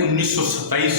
1927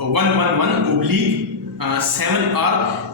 111/7R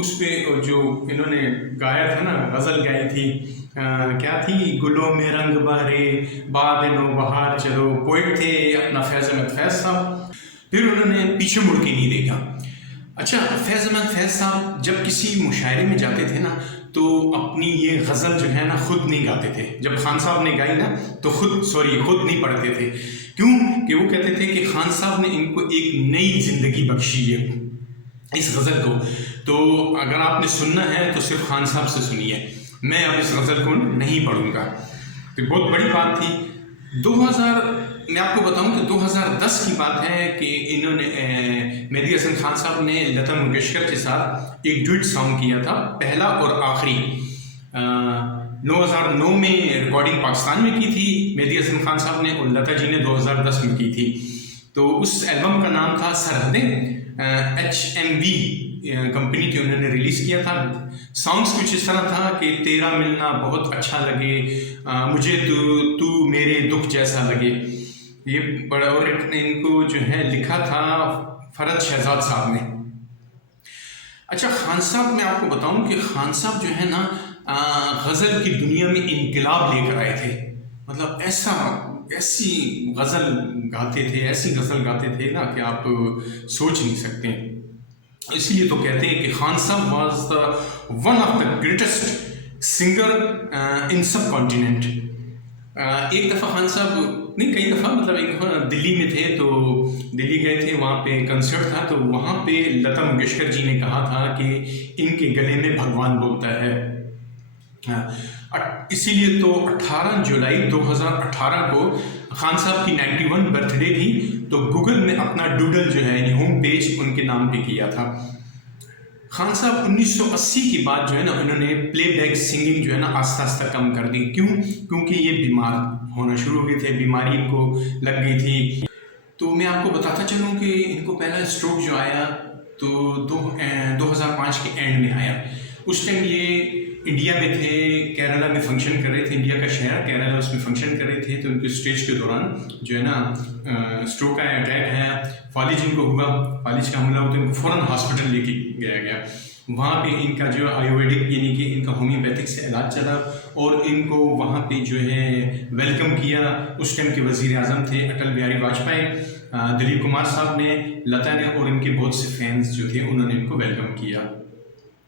اس پہ جو انہوں نے گایا تھا نا، غزل گائی تھی، کیا تھی، گلوں میں رنگ بہرے باد نو بہار چلو، پوئٹ تھے اپنا فیض احمد فیض صاحب. پھر انہوں نے پیچھے مڑ کے نہیں دیکھا. اچھا، فیض احمد فیض صاحب جب کسی مشاعرے میں جاتے تھے نا تو اپنی یہ غزل جو ہے نا خود نہیں گاتے تھے. جب خان صاحب نے گائی نا تو خود نہیں پڑھتے تھے. کیوں کہ وہ کہتے تھے کہ خان صاحب نے ان کو ایک نئی زندگی بخشی ہے اس غزل کو. تو اگر آپ نے سننا ہے تو صرف خان صاحب سے سنیے، میں اب اس غزل کو نہیں پڑھوں گا. تو بہت بڑی بات تھی. 2000 میں آپ کو بتاؤں کہ 2010 کی بات ہے کہ انہوں نے مہدی حسن خان صاحب نے لتا منگیشکر کے ساتھ ایک ڈوئٹ سانگ کیا تھا، پہلا اور آخری. 2009 میں ریکارڈنگ پاکستان میں کی تھی مہدی حسن خان صاحب نے، اور لتا جی نے 2010 میں کی تھی. تو اس البم کا نام تھا سرحدیں. HMV کمپنی کی انہوں نے ریلیز کیا تھا. سانگس کچھ اس طرح تھا کہ تیرا ملنا بہت اچھا لگے، مجھے تو میرے دکھ جیسا لگے. یہ بڑا، اور ان کو جو ہے لکھا تھا فرد شہزاد صاحب نے. اچھا، خان صاحب میں آپ کو بتاؤں کہ خان صاحب جو ہے نا غزل کی دنیا میں انقلاب لے کر آئے تھے. مطلب ایسی غزل گاتے تھے، ایسی غزل گاتے تھے نا کہ آپ سوچ نہیں سکتے. اسی لیے تو کہتے ہیں کہ خان صاحب was the one of the greatest singer in sub continent. ایک دفعہ خان صاحب نہیں، کئی دفعہ، مطلب ایک دفعہ دلی میں تھے تو دلی گئے تھے، وہاں پہ کنسرٹ تھا، تو وہاں پہ لتا منگیشکر جی نے کہا تھا کہ ان کے گلے میں بھگوان بولتا ہے. اسی لیے تو 18 جولائی 2018 کو خان صاحب کی 91 برتھ ڈے تھی، تو گوگل میں اپنا ڈوڈل جو ہے یعنی ہوم پیج ان کے نام پہ کیا تھا. خان صاحب 1980 کی بات جو ہے نا انہوں نے پلے بیک سنگنگ جو ہے نا آہستہ آہستہ کم کر دی. کیونکہ یہ بیمار ہونا شروع ہو گئے تھے، بیماری ان کو لگ گئی تھی. تو میں آپ کو بتاتا چلوں کہ ان کو پہلا اسٹروک جو آیا تو 2005 کے اینڈ میں آیا. اس ٹائم یہ انڈیا میں تھے، کیرلا میں فنکشن کر رہے تھے، انڈیا کا شہر کیرلا، اس میں فنکشن کر رہے تھے. تو ان کے اسٹیج کے دوران جو ہے نا اسٹروک آیا، اٹیک آیا، فالج ان کو ہوا، فالج کا حملہ ہوا تو ان کو فوراً ہاسپٹل لے کے گیا. وہاں پہ ان کا جو آیورویدک یعنی کہ ان کا ہومیوپیتھک سے علاج چلا، اور ان کو وہاں پہ جو ہے ویلکم کیا. اس ٹائم کے وزیر اعظم تھے اٹل بہاری واجپئی، دلیپ کمار صاحب نے، لتا نے، اور ان کے بہت سے فینس جو تھے انہوں نے ان کو ویلکم کیا.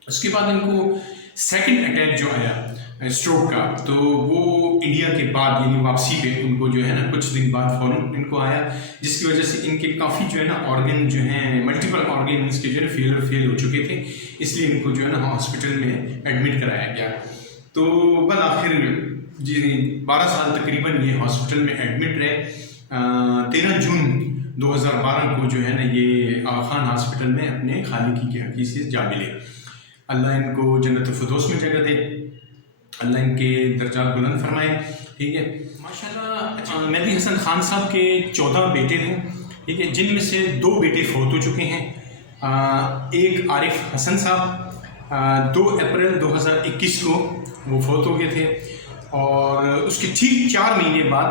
اس کے بعد ان کو سیکنڈ اٹیک جو آیا اسٹروک کا، تو وہ انڈیا کے بعد یعنی واپسی پہ ان کو جو ہے نا کچھ دن بعد فوراً ان کو آیا، جس کی وجہ سے ان کے کافی جو ہے نا آرگن جو ہیں، ملٹیپل آرگنس کے جو ہے فیل ہو چکے تھے. اس لیے ان کو جو ہے نا ہاسپٹل میں ایڈمٹ کرایا گیا. تو بالآخر 12 سال تقریباً یہ ہاسپٹل میں ایڈمٹ رہے. 13 جون 2012 کو جو ہے نا یہ آغا خان ہاسپٹل میں اپنے خالق کی حقیقت سے جا ملے. اللہ ان کو جنت الفردوس میں جگہ دے، اللہ ان کے درجات بلند فرمائے. ٹھیک ہے، ماشاءاللہ. مہدی حسن خان صاحب کے 14 بیٹے ہیں، ٹھیک ہے، جن میں سے 2 بیٹے فوت ہو چکے ہیں. ایک عارف حسن صاحب 2 اپریل 2021 کو وہ فوت ہو گئے تھے، اور اس کے ٹھیک 4 مہینے بعد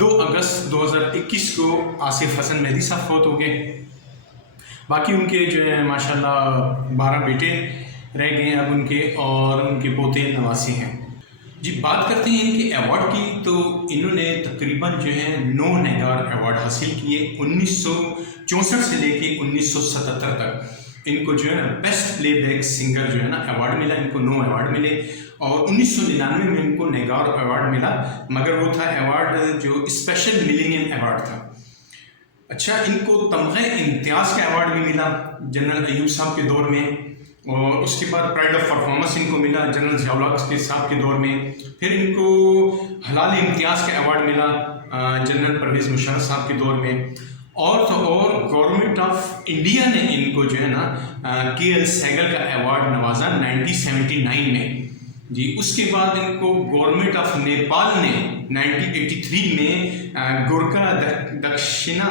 2 اگست 2021 کو آصف حسن مہدی صاحب فوت ہو گئے. باقی ان کے جو ہے ماشاءاللہ 12 بیٹے رہ گئے ہیں اب ان کے، اور ان کے پوتے نواسی ہیں. جی، بات کرتے ہیں ان کے ایوارڈ کی. تو انہوں نے تقریباً جو ہے 9 نیگار ایوارڈ حاصل کیے. 1964 سے لے کے 1977 تک ان کو جو ہے نا بیسٹ پلے بیک سنگر جو ہے نا ایوارڈ ملا. ان کو 9 ایوارڈ ملے، اور 1999 میں ان کو نیگار ایوارڈ ملا، مگر وہ تھا ایوارڈ جو اسپیشل ملینیم ایوارڈ تھا. اچھا، ان کو تمغہ امتیاز کا ایوارڈ بھی ملا جنرل ایوب صاحب کے دور میں، اور اس کے بعد پرائڈ آف پرفارمنس ان کو ملا جنرل ضیاء الحق کے صاحب کے دور میں. پھر ان کو حلال امتیاز کا ایوارڈ ملا جنرل پرویز مشرف صاحب کے دور میں. اور تو اور گورنمنٹ آف انڈیا نے ان کو جو ہے نا KL سہگل کا ایوارڈ نوازا 1979 میں. جی، اس کے بعد ان کو گورنمنٹ آف نیپال نے 1983 میں گورکا دکشنا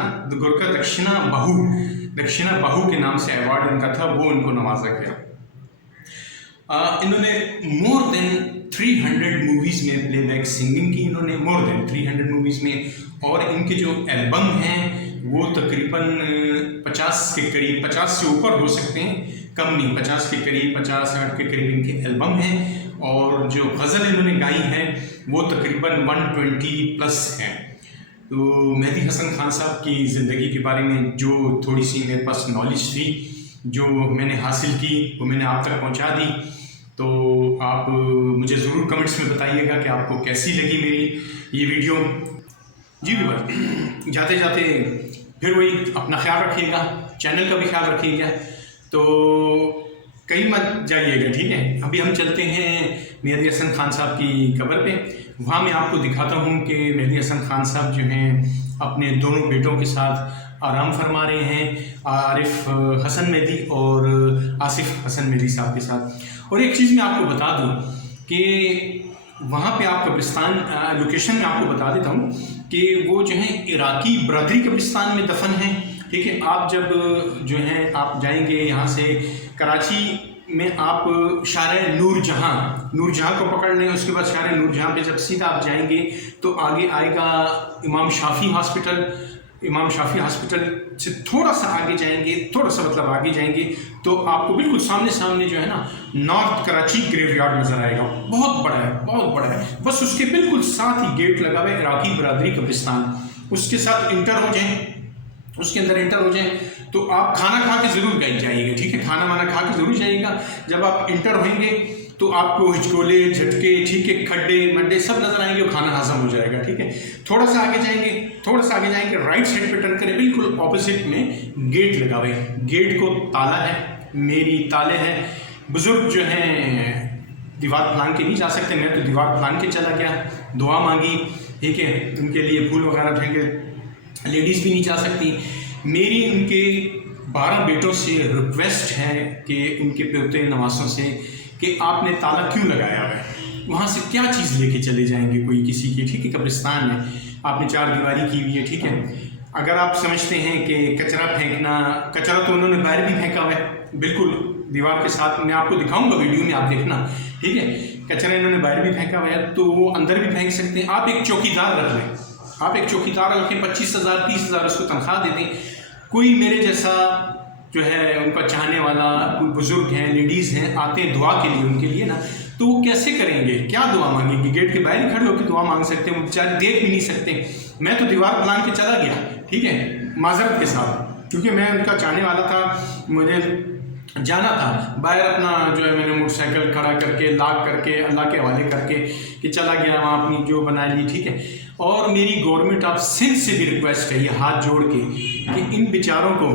بہو کے نام سے ایوارڈ ان کا تھا، وہ ان کو نوازا گیا. انہوں نے مور دین 300 موویز میں پلے بیک سنگنگ کی. انہوں نے مور دین 300 موویز میں، اور ان کے جو البم ہیں وہ تقریباً 50 کے قریب، 50 سے اوپر ہو سکتے ہیں. کم نہیں، 50 کے قریب 50-60 کے قریب ان کے البم ہیں، اور جو غزل انہوں نے گائی ہے وہ تقریباً 120+ ہیں۔ تو مہدی حسن خان صاحب کی زندگی کے بارے میں جو تھوڑی سی میرے پاس نالج تھی، جو میں نے حاصل کی، وہ میں نے آپ تک پہنچا دی۔ تو آپ مجھے ضرور کمنٹس میں بتائیے گا کہ آپ کو کیسی لگی میری یہ ویڈیو۔ جی بھی جاتے جاتے پھر وہی اپنا خیال رکھیے گا، چینل کا بھی خیال رکھیے گا، تو کہیں مت جائیے گا، ٹھیک ہے؟ ابھی ہم چلتے ہیں مہدی حسن خان صاحب کی قبر پہ، وہاں میں آپ کو دکھاتا ہوں کہ مہدی حسن خان صاحب جو ہیں اپنے دونوں بیٹوں کے ساتھ آرام فرما رہے ہیں، عارف حسن مہدی اور آصف حسن مہدی صاحب کے ساتھ۔ اور ایک چیز میں آپ کو بتا دوں کہ وہاں پہ آپ قبرستان لوکیشن میں آپ کو بتا دیتا ہوں کہ وہ جو ہیں عراقی برادری قبرستان میں دفن ہیں، ٹھیک ہے؟ آپ جب جو ہیں آپ جائیں گے یہاں سے کراچی میں، آپ شارع نور جہاں کو پکڑ لیں، اس کے بعد شارع نور جہاں پہ جب سیدھا آپ جائیں گے تو آگے آئے گا امام شافی ہاسپٹل سے تھوڑا سا آگے جائیں گے، تھوڑا سا مطلب آگے جائیں گے تو آپ کو بالکل سامنے جو ہے نا نارتھ کراچی گریو یارڈ نظر آئے گا، بہت بڑا ہے، بس اس کے بالکل ساتھ ہی گیٹ لگا ہوا ہے عراقی برادری قبرستان، اس کے ساتھ انٹر ہو جائیں، اس کے اندر انٹر ہو جائیں تو آپ کھانا کھا کے ضرور جائیے گا، ٹھیک ہے؟ کھانا کھا کے ضرور جائیے گا۔ جب آپ انٹر ہوئیں گے تو آپ کو ہچکولے جھٹکے، ٹھیک ہے، کھڈے مڈے سب نظر آئیں گے، کھانا ہضم ہو جائے گا، ٹھیک ہے؟ تھوڑا سا آگے جائیں گے رائٹ سائڈ پہ ٹرن کریں، بالکل اپوزٹ میں گیٹ لگا ہوا ہے، گیٹ کو تالا ہے، میری تالے ہیں، بزرگ جو ہیں دیوار پلان کے نہیں جا سکتے، میں تو دیوار پلان کے چلا گیا، دعا مانگی، ٹھیک ہے؟ ان کے لیے پھول وغیرہ پھینکے، لیڈیز بھی نہیں جا سکتی۔ میری ان کے 12 بیٹوں سے ریکویسٹ ہے کہ ان کے پوتے نواسوں سے کہ آپ نے تالا کیوں لگایا ہے، وہاں سے کیا چیز لے کے چلے جائیں گے کوئی کسی کی، ٹھیک ہے؟ قبرستان ہے، آپ نے 4 دیواری کی ہوئی ہے، ٹھیک ہے؟ اگر آپ سمجھتے ہیں کہ کچرا پھینکنا، کچرا تو انہوں نے باہر بھی پھینکا ہوا ہے، بالکل دیوار کے ساتھ، میں آپ کو دکھاؤں گا ویڈیو میں، آپ دیکھنا، ٹھیک ہے؟ کچرا انہوں نے باہر بھی پھینکا ہوا ہے تو وہ اندر بھی پھینک سکتے ہیں۔ آپ ایک چوکیدار رکھ لیں، آپ ایک چوکیدار رکھیں، 25,000 30,000 اس کو تنخواہ دے دیں، کوئی میرے جیسا جو ہے ان کا چاہنے والا، کوئی بزرگ ہیں، لیڈیز ہیں، آتے ہیں دعا کے لیے ان کے لیے نا، تو وہ کیسے کریں گے، کیا دعا مانگیں گے؟ گیٹ کے باہر ہی کھڑے ہو کے دعا مانگ سکتے ہیں، وہ بیچارے دیکھ بھی نہیں سکتے۔ میں تو دیوار پلان کے چلا گیا، ٹھیک ہے، معذرت کے ساتھ، کیونکہ میں ان کا چاہنے والا تھا، مجھے جانا تھا باہر، اپنا جو ہے میں نے موٹر سائیکل کھڑا کر کے لاک کر کے اللہ کے حوالے کر کے کہ چلا گیا وہاں اپنی جو بنا لی، ٹھیک ہے؟ اور میری گورنمنٹ آف سندھ سے بھی ریکویسٹ ہے یہ ہاتھ جوڑ کے کہ ان بیچاروں کو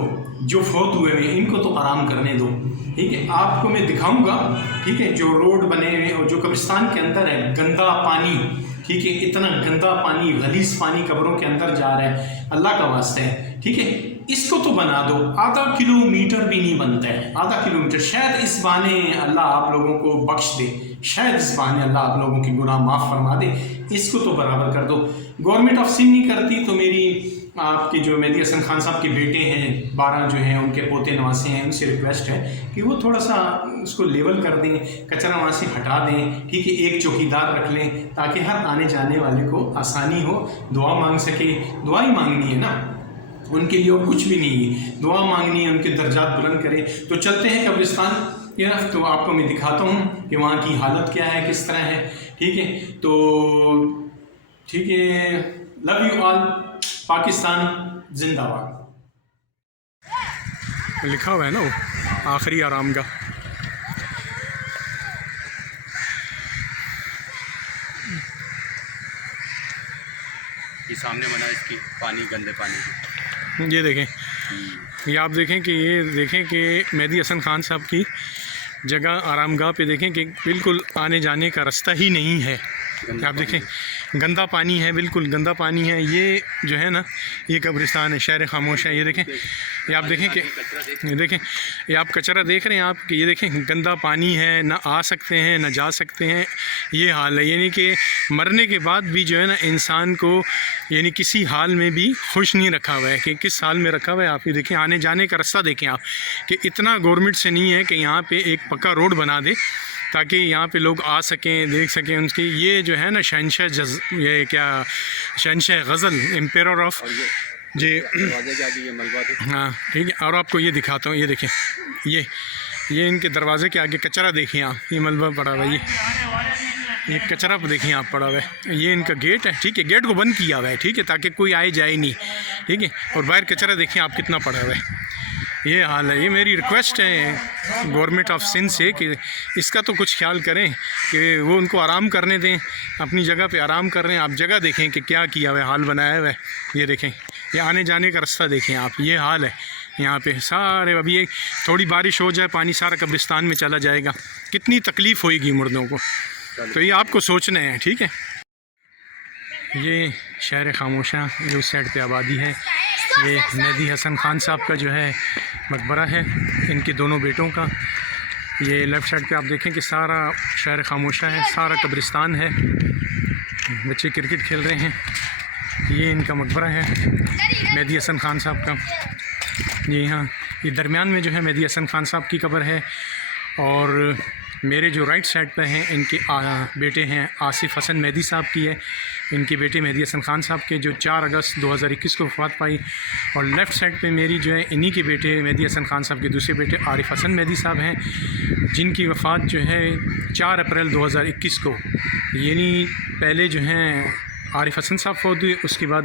جو فوت ہوئے ہیں ان کو تو آرام کرنے دو، ٹھیک ہے؟ آپ کو میں دکھاؤں گا، ٹھیک ہے، جو روڈ بنے ہوئے اور جو قبرستان کے اندر ہے، گندا پانی، ٹھیک ہے، اتنا گندا پانی، غلیظ پانی قبروں کے اندر جا رہا ہے، اللہ کا واسطہ ہے، ٹھیک ہے؟ اس کو تو بنا دو، آدھا کلومیٹر بھی نہیں بنتا ہے، آدھا کلومیٹر، شاید اس بہانے اللہ آپ لوگوں کو بخش دے، شاید اس بہانے اللہ آپ لوگوں کے گناہ معاف فرما دے، اس کو تو برابر کر دو۔ گورنمنٹ آف سندھ نہیں کرتی تو میری آپ کے جو مہدی حسن خان صاحب کے بیٹے ہیں 12 جو ہیں ان کے پوتے نواسے ہیں، ان سے ریکویسٹ ہے کہ وہ تھوڑا سا اس کو لیول کر دیں، کچرا وہاں سے ہٹا دیں، ٹھیک ہے؟ ایک چوکیدار رکھ لیں تاکہ ہر آنے جانے والے کو آسانی ہو، دعا مانگ سکے، دعا ہی مانگنی ہے نا ان کے لیے، اور کچھ بھی نہیں ہے، دعا مانگنی ہے، ان کے درجات بلند کرے۔ تو چلتے ہیں قبرستان کی طرف، تو آپ کو میں دکھاتا ہوں کہ وہاں کی حالت کیا ہے، کس طرح ہے، ٹھیک ہے؟ تو ٹھیک ہے، لو یو آل، پاکستان زندہ باد لکھا ہوا ہے نا وہ آخری آرام گاہ۔ یہ سامنے بنا اس کی پانی، گندے پانی، یہ دیکھیں، یہ آپ دیکھیں کہ مہدی حسن خان صاحب کی جگہ آرام گاہ پہ دیکھیں کہ بالکل آنے جانے کا راستہ ہی نہیں ہے، آپ دیکھیں گندا پانی ہے، بالکل گندا پانی ہے، یہ جو ہے نا یہ قبرستان ہے، شہر خاموش ہے، یہ دیکھیں، یہ آپ دیکھیں کہ یہ دیکھیں، یہ آپ کچرا دیکھ رہے ہیں آپ کہ یہ دیکھیں گندا پانی ہے، نہ آ سکتے ہیں نہ جا سکتے ہیں، یہ حال ہے، یعنی کہ مرنے کے بعد بھی جو ہے نا انسان کو یعنی کسی حال میں بھی خوش نہیں رکھا ہوا ہے، کہ کس حال میں رکھا ہوا ہے، آپ یہ دیکھیں، آنے جانے کا راستہ دیکھیں آپ کہ اتنا گورنمنٹ سے نہیں ہے کہ یہاں پہ ایک پکا روڈ بنا دے تاکہ یہاں پہ لوگ آ سکیں، دیکھ سکیں ان کی، یہ جو ہے نا یہ کیا شہنشاہ غزل، امپیرر آف، جی ہاں ٹھیک ہے۔ اور آپ کو یہ دکھاتا ہوں، یہ دیکھیں، یہ ان کے دروازے کے آگے کچرا دیکھیں آپ، یہ ملبہ پڑا ہوا ہے، یہ کچرا دیکھیں آپ پڑا ہوا ہے، یہ ان کا گیٹ ہے، ٹھیک ہے، گیٹ کو بند کیا ہوا ہے، ٹھیک ہے، تاکہ کوئی آئے جائے نہیں، ٹھیک ہے، اور باہر کچرا دیکھیں آپ کتنا پڑا ہوا ہے، یہ حال ہے۔ یہ میری ریکویسٹ ہے گورنمنٹ آف سندھ سے کہ اس کا تو کچھ خیال کریں کہ وہ ان کو آرام کرنے دیں، اپنی جگہ پہ آرام کر رہے ہیں، آپ جگہ دیکھیں کہ کیا کیا ہوا ہے، حال بنایا ہوا ہے، یہ دیکھیں، یہ آنے جانے کا رستہ دیکھیں آپ، یہ حال ہے یہاں پہ سارے۔ ابھی یہ تھوڑی بارش ہو جائے پانی سارا قبرستان میں چلا جائے گا، کتنی تکلیف ہوئے گی مردوں کو، تو یہ آپ کو سوچنا ہے، ٹھیک ہے۔ یہ شہر خاموشہ جو اس سائڈ پہ آبادی ہے، یہ مہدی حسن خان صاحب کا جو ہے مقبرہ ہے، ان کے دونوں بیٹوں کا۔ یہ لیفٹ سائڈ پہ آپ دیکھیں کہ سارا شہر خاموشہ ہے، سارا قبرستان ہے، بچے کرکٹ کھیل رہے ہیں۔ یہ ان کا مقبرہ ہے مہدی حسن خان صاحب کا، جی ہاں، یہ درمیان میں جو ہے مہدی حسن خان صاحب کی قبر ہے، اور میرے جو رائٹ سائڈ پہ ہیں ان کے بیٹے ہیں آصف حسن مہدی صاحب کی ہے، ان کے بیٹے مہدی حسن خان صاحب کے جو 4 اگست 2021 کو وفات پائی، اور لیفٹ سائڈ پہ میری جو ہے انہی کے بیٹے مہدی حسن خان صاحب کے دوسرے بیٹے عارف حسن مہدی صاحب ہیں، جن کی وفات جو ہے 4 اپریل 2021 کو، یعنی پہلے جو ہیں عارف حسن صاحب فوت ہوئے، اس کے بعد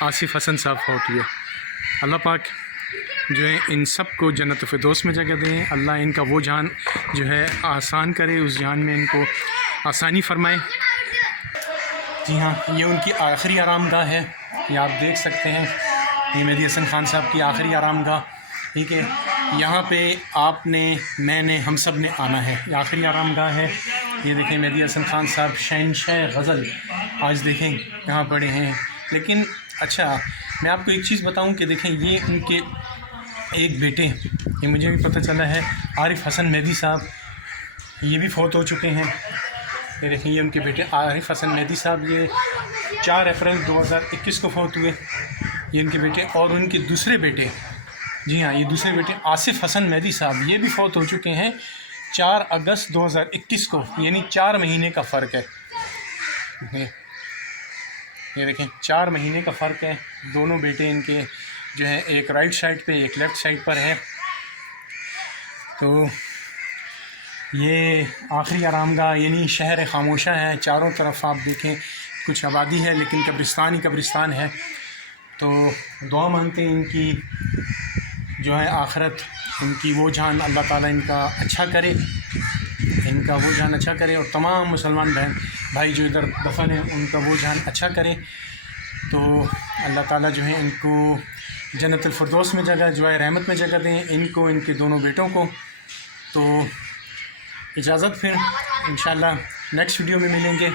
آصف حسن صاحب فوت ہوئے۔ اللہ پاک جو ہے ان سب کو جنت الفردوس میں جگہ دیں، اللہ ان کا وہ جان جو ہے آسان کرے، اس جان میں ان کو آسانی فرمائے۔ جی ہاں، یہ ان کی آخری آرام گاہ ہے، یہ آپ دیکھ سکتے ہیں، یہ مہدی حسن خان صاحب کی آخری آرام گاہ، ٹھیک ہے، یہاں پہ آپ نے، میں نے، ہم سب نے آنا ہے، یہ آخری آرام گاہ ہے۔ یہ دیکھیں مہدی حسن خان صاحب شہنشاہ غزل آج دیکھیں کہاں پڑے ہیں۔ لیکن اچھا میں آپ کو ایک چیز بتاؤں کہ دیکھیں یہ ان کے ایک بیٹے، یہ مجھے بھی پتہ چلا ہے، عارف حسن مہدی صاحب، یہ بھی فوت ہو چکے ہیں۔ یہ دیکھیں یہ ان کے بیٹے عارف حسن مہدی صاحب، یہ 4 اپریل 2021 کو فوت ہوئے، یہ ان کے بیٹے، اور ان کے دوسرے بیٹے، جی ہاں، یہ دوسرے بیٹے آصف حسن مہدی صاحب، یہ بھی فوت ہو چکے ہیں 4 اگست 2021 کو، یعنی 4 مہینے کا فرق ہے۔ یہ دیکھیں 4 مہینے کا فرق ہے، دونوں بیٹے ان کے جو ہے ایک رائٹ سائڈ پہ ایک لیفٹ سائڈ پر ہے۔ تو یہ آخری آرام گاہ یعنی شہر خاموشہ ہے، چاروں طرف آپ دیکھیں کچھ آبادی ہے لیکن قبرستان ہی قبرستان ہے۔ تو دعا مانگتے ہیں ان کی جو ہے آخرت، ان کی وہ جان اللہ تعالیٰ ان کا اچھا کرے، ان کا وہ جان اچھا کرے، اور تمام مسلمان بہن بھائی جو ادھر دفن ہیں ان کا وہ جان اچھا کرے۔ تو اللہ تعالیٰ جو ہے ان کو جنت الفردوس میں جگہ، جو ہے رحمت میں جگہ دیں، ان کو، ان کے دونوں بیٹوں کو۔ تو اجازت، پھر انشاءاللہ نیکسٹ ویڈیو میں ملیں گے،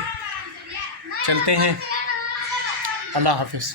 چلتے ہیں، اللہ حافظ۔